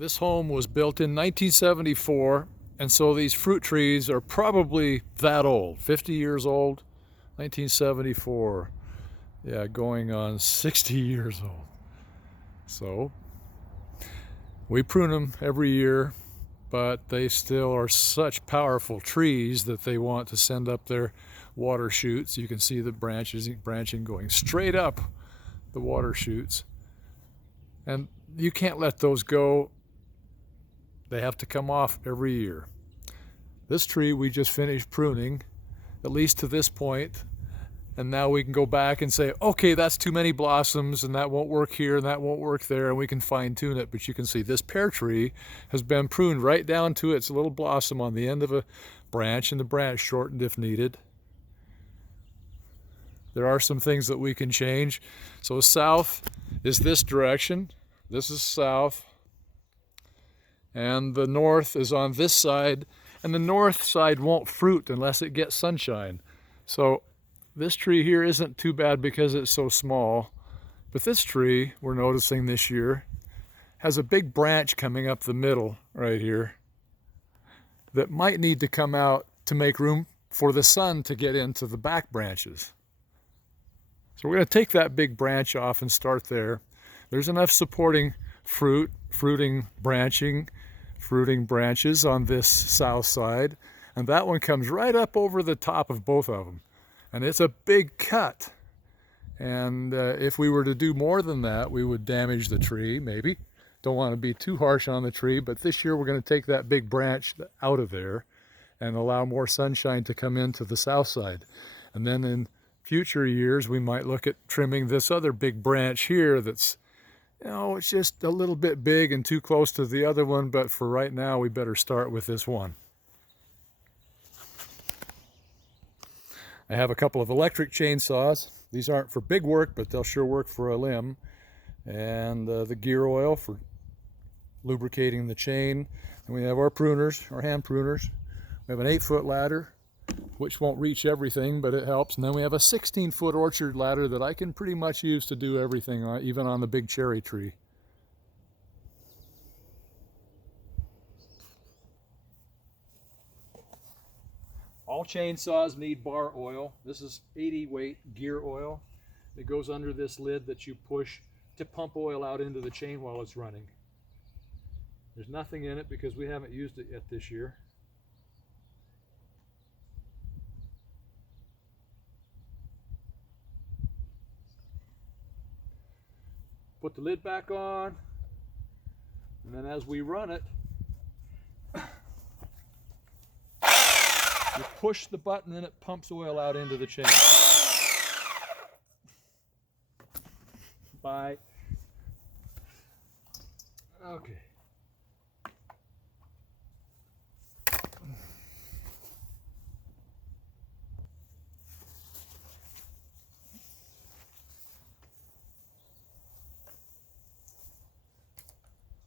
This home was built in 1974, and so these fruit trees are probably that old, 50 years old, 1974. Yeah, going on 60 years old. So we prune them every year, but they still are such powerful trees that they want to send up their water shoots. You can see the branches branching going straight up the water shoots. And you can't let those go. They have to come off every year. This tree we just finished pruning, at least to this point, and now we can go back and say, okay, that's too many blossoms, and that won't work here, and that won't work there, and we can fine tune it. But you can see this pear tree has been pruned right down to its little blossom on the end of a branch, and the branch shortened if needed. There are some things that we can change. So south is this direction. This is south. And the north is on this side. And the north side won't fruit unless it gets sunshine. So this tree here isn't too bad because it's so small. But this tree, we're noticing this year, has a big branch coming up the middle right here that might need to come out to make room for the sun to get into the back branches. So we're going to take that big branch off and start there. There's enough supporting fruiting branches on this south side, and that one comes right up over the top of both of them. And it's a big cut. And if we were to do more than that, we would damage the tree, maybe. Don't want to be too harsh on the tree, but this year we're going to take that big branch out of there and allow more sunshine to come into the south side. And then in future years, we might look at trimming this other big branch here that's, it's just a little bit big and too close to the other one, but for right now, we better start with this one. I have a couple of electric chainsaws. These aren't for big work, but they'll sure work for a limb. And the gear oil for lubricating the chain. And we have our pruners, our hand pruners. We have an 8-foot ladder, which won't reach everything, but it helps. And then we have a 16-foot orchard ladder that I can pretty much use to do everything, even on the big cherry tree. All chainsaws need bar oil. This is 80 weight gear oil. It goes under this lid that you push to pump oil out into the chain while it's running. There's nothing in it because we haven't used it yet this year. Put the lid back on, and then as we run it, you push the button and it pumps oil out into the chain. Bye. Okay.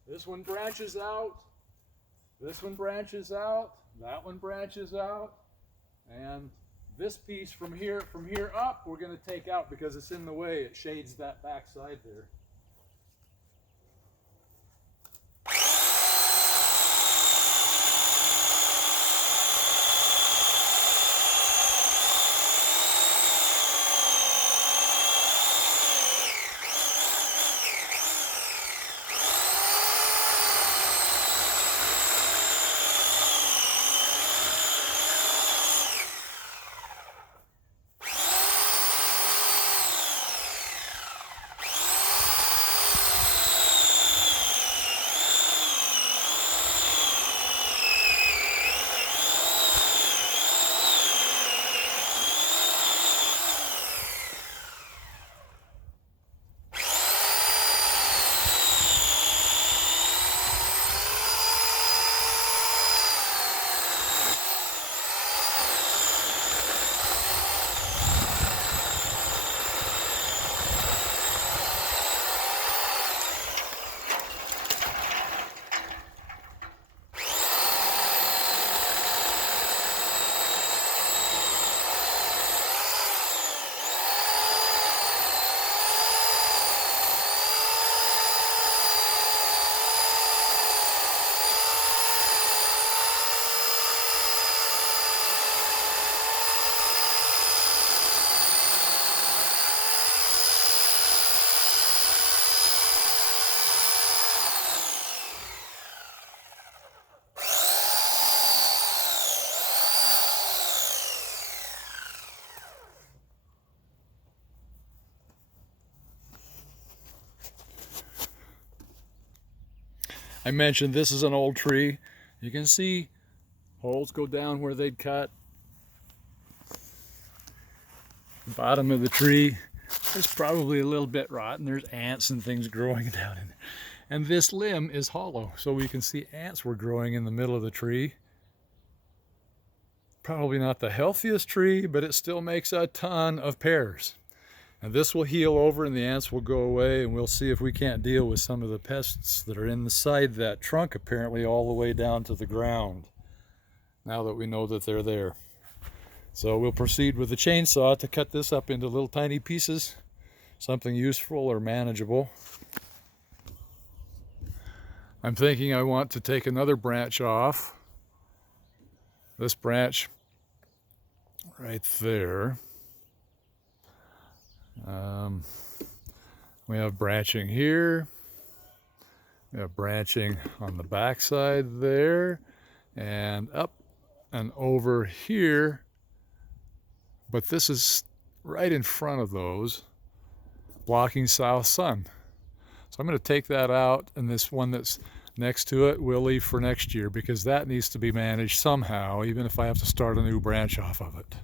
This one branches out, this one branches out, that one branches out, and this piece from here up we're going to take out because it's in the way. It shades that back side there. I mentioned this is an old tree. You can see holes go down where they'd cut. The bottom of the tree is probably a little bit rotten. There's ants and things growing down in there. And this limb is hollow, so we can see ants were growing in the middle of the tree. Probably not the healthiest tree, but it still makes a ton of pears. And this will heal over and the ants will go away, and we'll see if we can't deal with some of the pests that are inside that trunk, apparently all the way down to the ground, now that we know that they're there. So we'll proceed with the chainsaw to cut this up into little tiny pieces, something useful or manageable. I'm thinking I want to take another branch off. This branch right there. We have branching here. We have branching on the back side there, and up and over here. But this is right in front of those, blocking south sun. So I'm going to take that out, and this one that's next to it we'll leave for next year, because that needs to be managed somehow, even if I have to start a new branch off of it.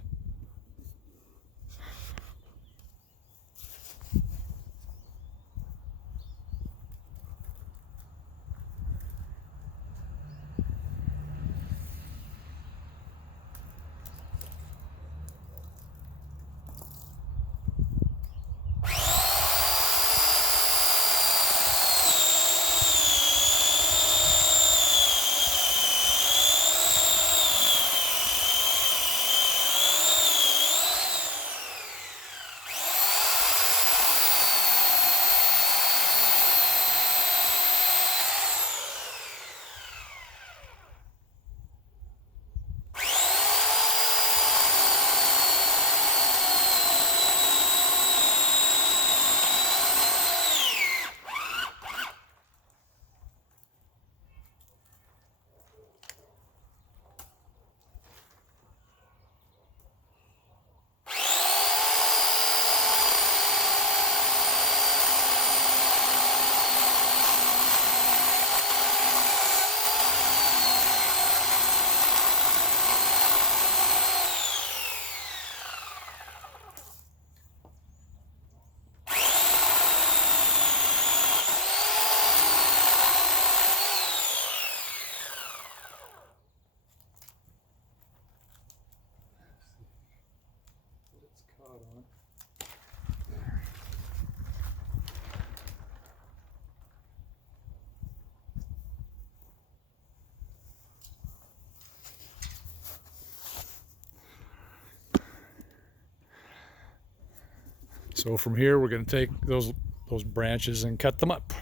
So from here we're going to take those branches and cut them up.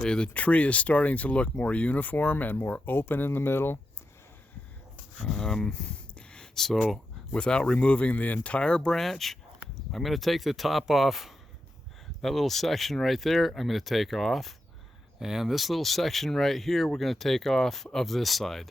Okay, the tree is starting to look more uniform and more open in the middle. So without removing the entire branch, I'm going to take the top off. That little section right there, I'm going to take off. And this little section right here, we're going to take off of this side.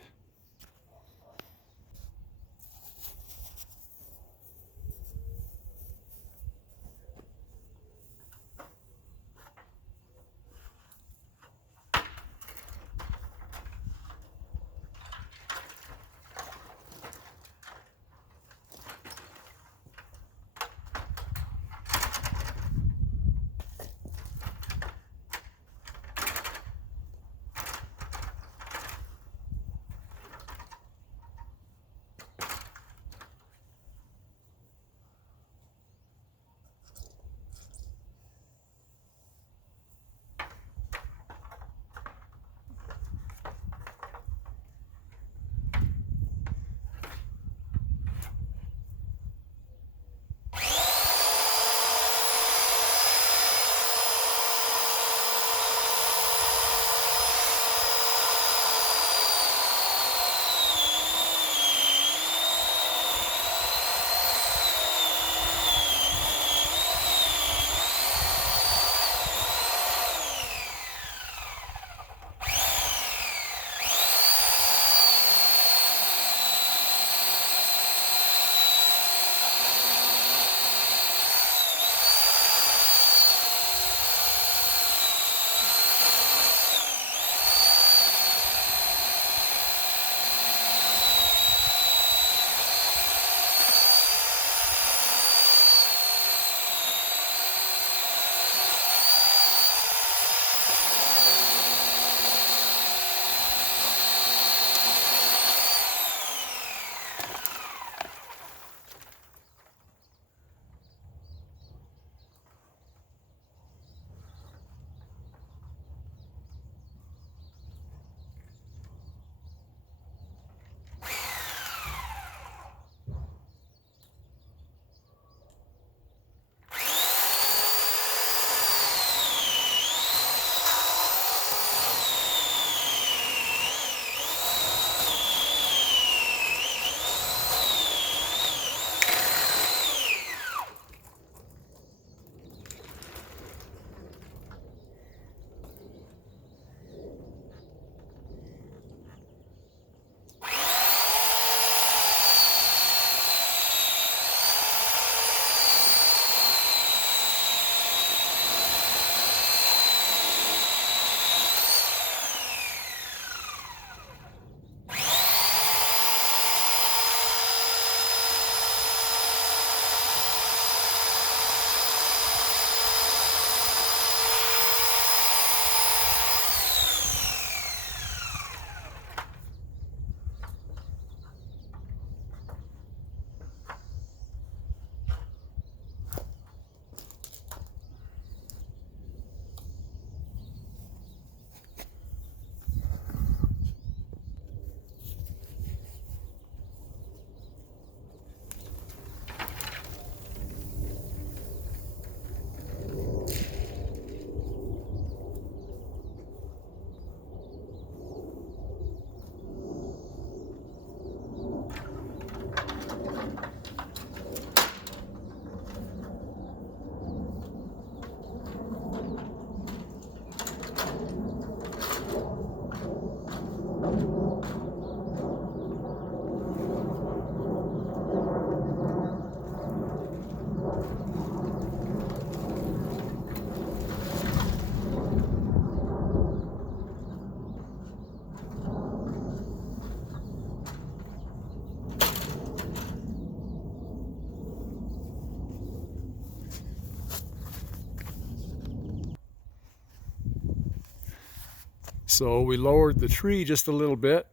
So we lowered the tree just a little bit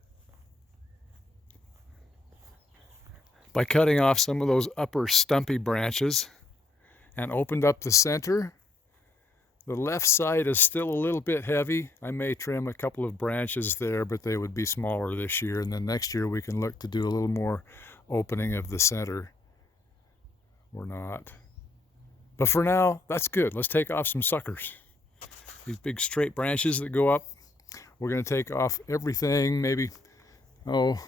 by cutting off some of those upper stumpy branches and opened up the center. The left side is still a little bit heavy. I may trim a couple of branches there, but they would be smaller this year. And then next year we can look to do a little more opening of the center. Or not. But for now, that's good. Let's take off some suckers. these big straight branches that go up. We're going to take off everything, maybe,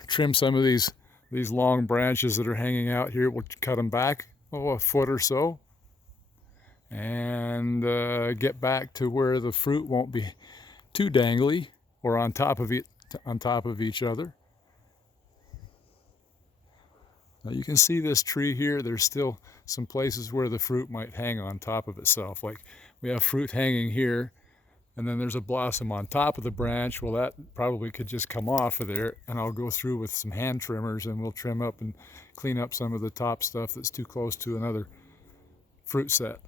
trim some of these long branches that are hanging out here. We'll cut them back, a foot or so, and get back to where the fruit won't be too dangly or on top of each other. Now you can see this tree here. There's still some places where the fruit might hang on top of itself. Like we have fruit hanging here, and then there's a blossom on top of the branch. Well, that probably could just come off of there, and I'll go through with some hand trimmers and we'll trim up and clean up some of the top stuff that's too close to another fruit set.